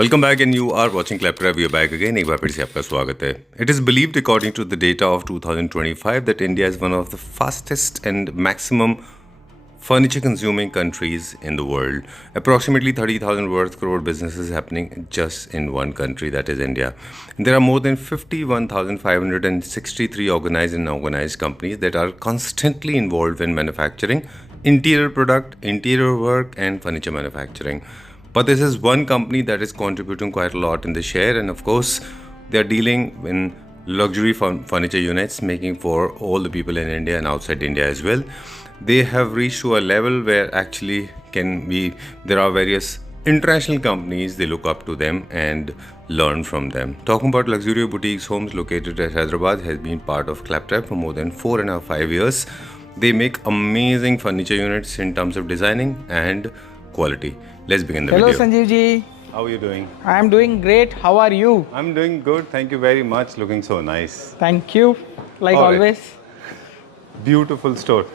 Welcome back and you are watching Claptrap. We are back again. एक बार फिर से आपका स्वागत है. It is believed according to the data of 2025 that India is one of the fastest and maximum furniture consuming countries in the world. Approximately 30,000 worth crore businesses happening just in one country, that is India. And there are more than 51,563 organized and unorganized companies that are constantly involved in manufacturing, interior product, interior work and furniture manufacturing. But this is one company that is contributing quite a lot in the share, and of course, they are dealing in luxury furniture units, making for all the people in India and outside India as well. They have reached to a level where actually there are various international companies, they look up to them and learn from them. Talking about Luxury Boutiques Homes located at Hyderabad has been part of Claptrap for more than 4.5 years. They make amazing furniture units in terms of designing and quality. Let's begin the video. Hello Sanjeev ji. How are you doing? I am doing great. How are you? I'm doing good. Thank you very much. Looking so nice. Thank you. Like All right. always. Beautiful store.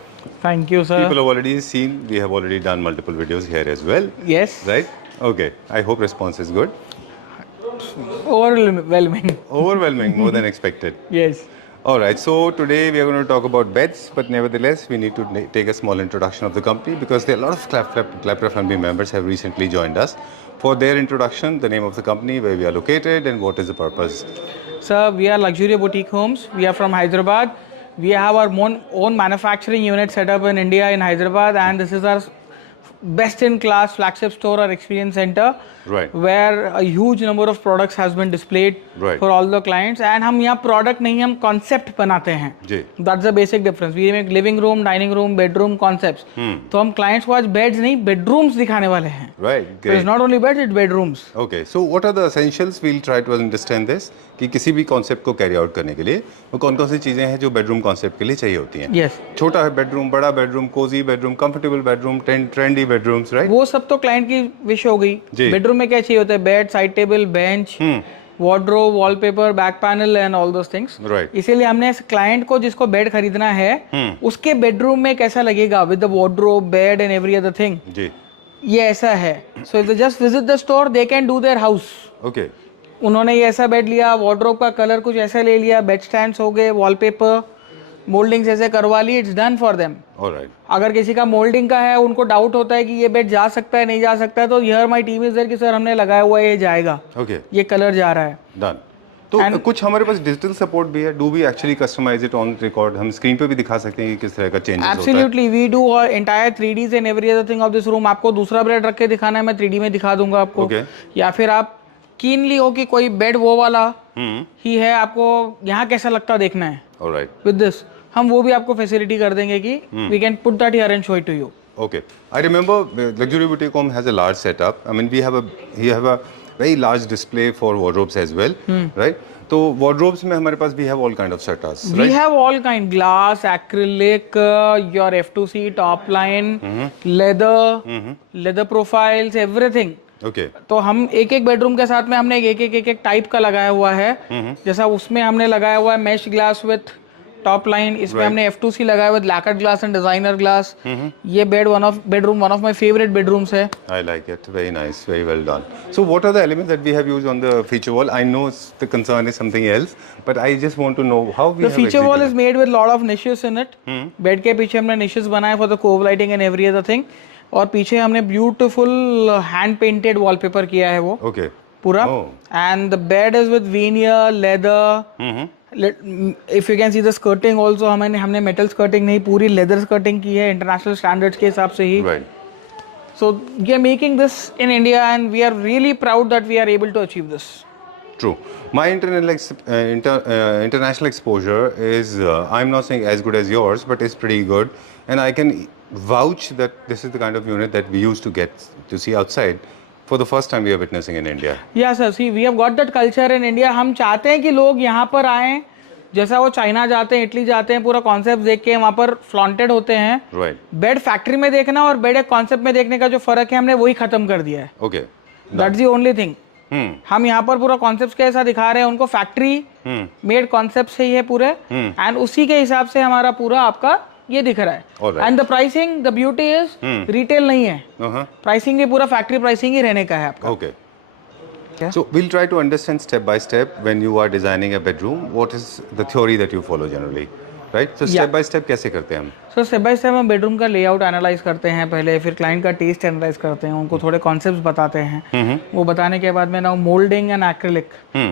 Thank you, sir. People have already seen. We have already done multiple videos here as well. Yes. Right? Okay. I hope response is good. Overwhelming. Overwhelming, more than expected. Yes. All right. So today we are going to talk about beds, but nevertheless we need to take a small introduction of the company because there are a lot of Claptrap family members have recently joined us. For their introduction, the name of the company, where we are located, and what is the purpose. Sir, we are Luxury Boutique Homes. We are from Hyderabad. We have our own manufacturing unit set up in India in Hyderabad, and this is our best-in-class flagship store or experience center, Right. where a huge number of products has been displayed Right. for all the clients. And हम यहाँ product नहीं, हम concept बनाते हैं. जी. That's the basic difference. We make living room, dining room, bedroom concepts. तो हम clients को आज beds नहीं, bedrooms दिखाने वाले हैं. Right. So Great. it's not only beds, it's bedrooms. Okay. So what are the essentials? We'll try to understand this. कि किसी भी कॉन्सेप्ट को कैरी आउट करने के लिए वो कौन कौन सी चीज़ें हैं जो बेडरूम कॉन्सेप्ट के लिए चाहिए होती हैं. Yes. छोटा है बेडरूम, बड़ा bedroom, cosy bedroom, comfortable bedroom, trendy bedrooms, right? वो सब तो क्लाइंट की विश हो गई. जी. बेडरूम में क्या चाहिए होता है? Bed, side table, bench, wardrobe, wallpaper, back panel and all those things. Right. इसीलिए हमने क्लाइंट को जिसको बेड खरीदना है उसके बेडरूम में कैसा लगेगा with the wardrobe, bed and every other thing, जी. ये ऐसा है. So if they just visit the store they can do their house. Okay. उन्होंने ये ऐसा बेड लिया, वार्डरोब का कलर कुछ ऐसा ले लिया, बेड स्टैंड्स हो गए, वॉलपेपर, मोल्डिंग्स ऐसे करवा ली, it's done for them. Alright. अगर किसी का मोल्डिंग का है, उनको डाउट होता है कि ये बेड जा सकता है नहीं जा सकता है, तो here my team is there कि सर हमने लगाया हुआ है, ये जाएगा, ओके. ये कलर जा रहा है. डन. तो कुछ हमारे पास डिजिटल सपोर्ट भी है. Do we actually customise it on record? हम स्क्रीन पे भी दिखा सकते हैं कि किस तरह का चेंजेस होता है. Absolutely, we do entire 3Ds and every other thing of this room. आपको दूसरा बेड रख के दिखाना है, मैं 3D में दिखा दूंगा आपको. Okay. या फिर आप कीनली हो कि कोई बेड वो वाला ही है, आपको यहाँ कैसा लगता देखना है. ऑलराइट. विद दिस हम वो भी आपको फैसिलिटी कर देंगे कि we can put that here and show it to you. Okay. I remember Luxury Boutique Home has a large setup. I mean, we have a very large display for wardrobes as well, right? तो wardrobes में हमारे पास we have all kind of setups, We right? have all kind, glass, acrylic, your F2C, top line, leather profiles, everything. Okay. तो हम एक एक bedroom के साथ में हमने एक टाइप का लगाया हुआ है. जैसा उसमें हमने लगाया हुआ है mesh glass with top line, इसमें Right. हमने F2C लगाया हुआ है, lacquered glass and designer glass. ये bedroom one of my favourite bedrooms है. I like it. Very nice. Very well done. So what are the elements that we have used on the feature wall? I know the concern is something else, but I just want to know how we The have feature wall is executed. made with lot of niches in it. Bed के पीछे हमने niches बनाए for the cove lighting and every other thing. और पीछे हमने beautiful hand painted wallpaper किया है वो Okay. पूरा. Oh. And the bed is with veneer, leather. If you can see the skirting also, हमने मेटल स्कर्टिंग नहीं, पूरी लेदर स्कर्टिंग की है इंटरनेशनल स्टैंडर्ड्स के हिसाब से ही. Right. So we are making this in India and we are really proud that we are able to achieve this. True. My international exposure is, I'm not saying as good as yours, but it's pretty good. And I can vouch that this is the kind of unit that we used to get to see outside. For the first time we are witnessing in India. Yeah sir, see we have got that culture in India. हम चाहते हैं कि लोग यहाँ पर आएं, जैसा वो चाइना जाते हैं, इटली जाते हैं, पूरा कॉन्सेप्ट देख के वहाँ पर फ्लॉन्टेड होते हैं. Right. बेड फैक्ट्री में देखना और बेड एक कॉन्सेप्ट में देखने का जो फर्क है, हमने वही खत्म कर दिया है. Okay. That's the only thing. हम यहाँ पर पूरा कॉन्सेप्ट कैसा दिखा रहे हैं, उनको फैक्ट्री मेड कॉन्सेप्ट से ही है पूरे, एंड उसी के हिसाब से हमारा पूरा आपका ये दिख रहा है. And the pricing, the beauty is retail नहीं है. प्राइसिंग भी पूरा फैक्ट्री प्राइसिंग ही रहने का है आपका. Okay. So we'll try to understand step by step when you are designing a bedroom, what is the theory that you follow generally, right? So step by step कैसे करते हैं हम? सो स्टेप बाय स्टेप हम bedroom का layout analyse करते हैं पहले, फिर क्लाइंट का टेस्ट एनालाइज करते हैं, उनको थोड़े कॉन्सेप्ट्स बताते हैं। वो बताने के बाद में now moulding and acrylic,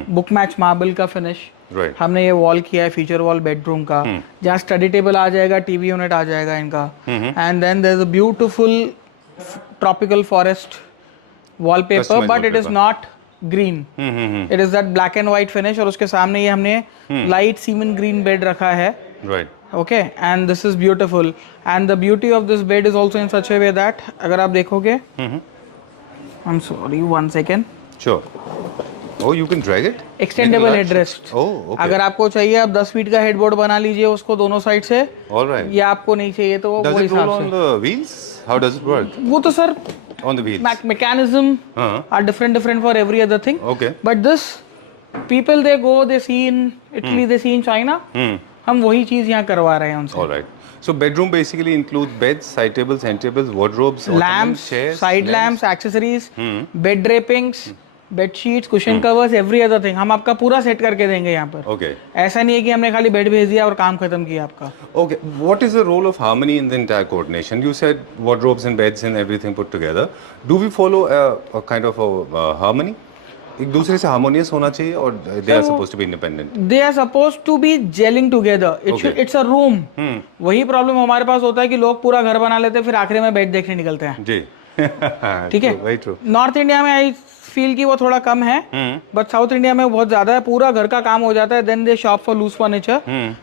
book match marble का फिनिश, हमने ये वॉल किया है फीचर वॉल बेडरूम का, जहाँ स्टडी टेबल आ जाएगा, टीवी यूनिट आ जाएगा इनका, and then there is a beautiful tropical forest wallpaper, but it is not green, it is that black and white finish, और उसके सामने ये हमने लाइट सीमन ग्रीन बेड रखा है, right. Okay, and this is beautiful, and the beauty of this bed is also in such a way that अगर आप देखोगे, I am sorry, 1 second, sure, oh you can drag it, extendable headrest, अगर आपको चाहिए आप 10 feet का headboard बना लीजिए उसको दोनों साइड से, ऑलराइट, या आपको नहीं चाहिए तो वो हिसाब से, वो तो sir on the wheels, mechanism are different for every other thing, okay, but this people they go, they see in Italy, they see in China, हम वही चीज यहाँ करवा रहे हैं उनसे। Alright, so bedroom basically includes beds, side tables, end tables, wardrobes, lamps, chairs, side lamps, accessories, bed drapings, bed sheets, cushion covers, every other thing हम आपका पूरा सेट करके देंगे यहाँ पर। ओके, ऐसा नहीं है कि हमने खाली बेड भेज दिया और काम खत्म किया आपका। Okay, what is the role of harmony in the entire coordination? You said wardrobes and beds and everything put together, do we follow a kind of harmony? एक दूसरे से हार्मोनियस होना चाहिए और they are supposed to be independent, they are supposed to be gelling together, it's a room. वही problem हमारे पास होता है कि लोग पूरा घर बना लेते हैं फिर आखिरी में बेड देखने निकलते हैं जी। ठीक है, नॉर्थ इंडिया में आई फील की वो थोड़ा कम है, बट साउथ इंडिया में बहुत ज्यादा है, पूरा घर का काम हो जाता है, then they shop for loose furniture,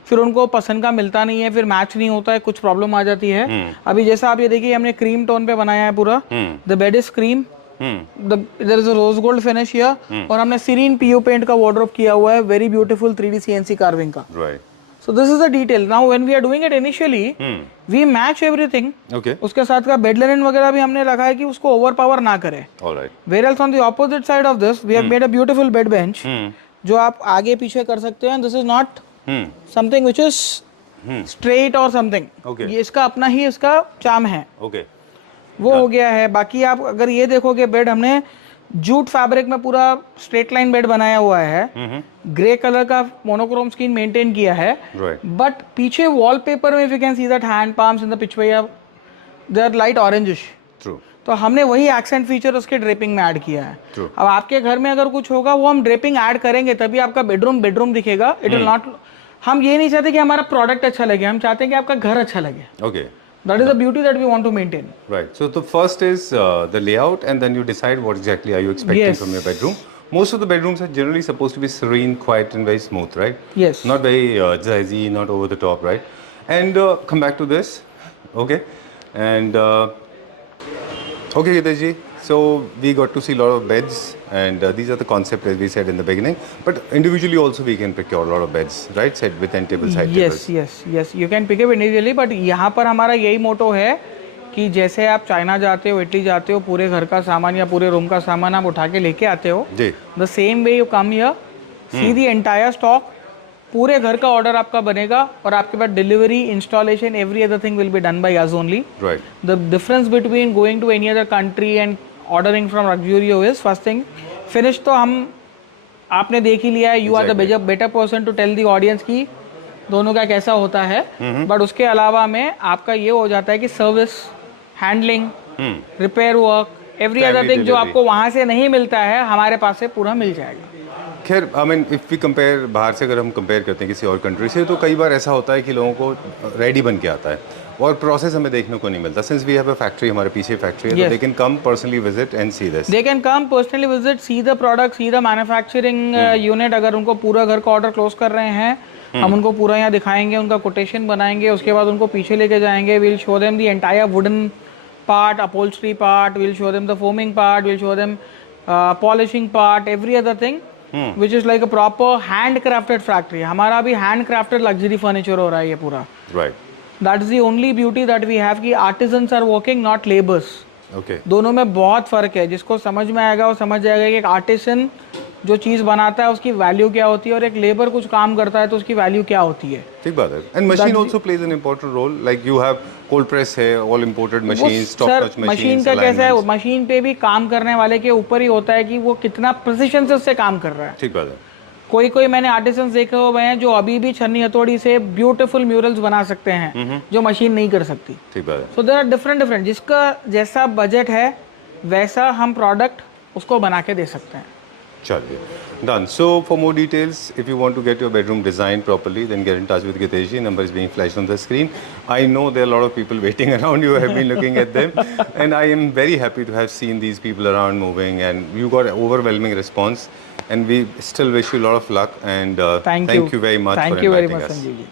फिर उनको पसंद का मिलता नहीं है, फिर मैच नहीं होता है, कुछ प्रॉब्लम आ जाती है। अभी जैसा आप ये देखिए हमने क्रीम टोन पे बनाया है पूरा, the bed is cream, there is a rose gold finish here, और हमने सीरीन पीयू पेंट का वार्डरोब किया हुआ है, very beautiful 3D CNC carving का, right. So this is the detail. Now when we are doing it initially, we match everything. Okay. उसके साथ का बेड लिनन वगैरह भी हमने रखा है कि उसको ओवरपावर ना करे। Alright. Whereas on the opposite side of this, we have made a beautiful bed bench, जो आप आगे पीछे कर सकते हैं. This is not something which is straight or something. Okay. ये इसका अपना ही इसका चार्म है. Okay. वो हो गया है. बाकी आप अगर ये देखोगे बेड हमने जूट फैब्रिक में पूरा स्ट्रेट लाइन बेड बनाया हुआ है, ग्रे कलर का मोनोक्रोम स्किन मेंटेन किया है, बट पीछे वॉलपेपर में if you can see that hand palms in the pichwai they are light orangish, तो हमने वही एक्सेंट फीचर उसके ड्रेपिंग में ऐड किया है। अब आपके घर में अगर कुछ होगा वो हम ड्रेपिंग ऐड करेंगे तभी आपका बेडरूम दिखेगा, इट विल नॉट, हम ये नहीं चाहते कि हमारा प्रोडक्ट अच्छा लगे, हम चाहते हैं कि आपका घर अच्छा लगे। Okay, that is the beauty that we want to maintain. Right. So the first is the layout, and then you decide what exactly are you expecting from your bedroom. Most of the bedrooms are generally supposed to be serene, quiet, and very smooth, right? Yes. Not very jazzy, not over the top, right? And come back to this, okay? And okay, Hitesh ji. So we got to see a lot of beds, and these are the concept as we said in the beginning. But individually also we can procure a lot of beds, right? Set with end table, side tables. Yes. You can pick up individually, but यहाँ पर हमारा यही मोटो है कि जैसे आप China जाते हो, इटली जाते हो, पूरे घर का सामान या पूरे रूम का सामान आप उठा के लेके आते हो, the same way you come here, see the entire stock, पूरे घर का ऑर्डर आपका बनेगा और आपके पास delivery, installation, every other thing will be done by us only. Right. The difference between going to any other country and ordering from Luxurio is first thing, finish तो हम आपने देख ही लिया है, you are the better person to tell the audience की दोनों का कैसा होता है, बट उसके अलावा में आपका ये हो जाता है कि service, handling, repair work, every other thing जो आपको वहाँ से नहीं मिलता है हमारे पास से पूरा मिल जाएगा। खैर, I mean if we compare, बाहर से अगर हम कंपेयर करते हैं किसी और कंट्री से, तो कई बार ऐसा होता है कि लोगों को रेडी बन के आता है और प्रोसेस हमें देखने को नहीं मिलता। Since we have a factory, हमारे पीछे फैक्ट्री है, तो they can come personally visit and see this, they can come personally visit, see the product, see the manufacturing unit. अगर उनको पूरा घर का ऑर्डर क्लोज कर रहे हैं, हम उनको पूरा यहाँ दिखाएंगे, उनका कोटेशन बनाएंगे, उसके बाद उनको पीछे लेके जाएंगे, will show them the entire wooden part, upholstery part, will show them the foaming part, will show them polishing part, every other thing which is like a proper handcrafted factory. हमारा भी handcrafted luxury furniture हो रहा है ये पूरा. Right. That is the only beauty that we have कि artisans are working, not laborers. Okay. दोनों में बहुत फर्क है, जिसको समझ में आएगा वो समझ जाएगा कि एक आर्टिसन जो चीज़ बनाता है उसकी वैल्यू क्या होती है, और एक लेबर कुछ काम करता है तो उसकी वैल्यू क्या होती है। ठीक बात है। And machine also plays an important role, like you have cold press है, all imported machines, top touch machines. Machine का कैसा है, मशीन पे भी काम करने वाले के ऊपर ही होता है कि वो कितना प्रिसिशन से उससे काम कर रहा है। ठीक बात है। कोई मैंने आर्टिसंस देखे हुए हैं जो अभी भी छन्नी हथौड़ी से ब्यूटीफुल म्यूरल्स बना सकते हैं जो मशीन नहीं कर सकती। ठीक बात है। सो देयर आर डिफरेंट जिसका जैसा बजट है वैसा हम प्रोडक्ट उसको बना के दे सकते हैं। चलिए, done. So for more details, if you want to get your bedroom designed properly, then get in touch with Gitesh ji. Number is being flashed on the screen. I know there are a lot of people waiting around. You have been looking at them, and I am very happy to have seen these people around moving, and you got overwhelming response. And we still wish you a lot of luck, and thank you very much for inviting us. Sanjeev ji.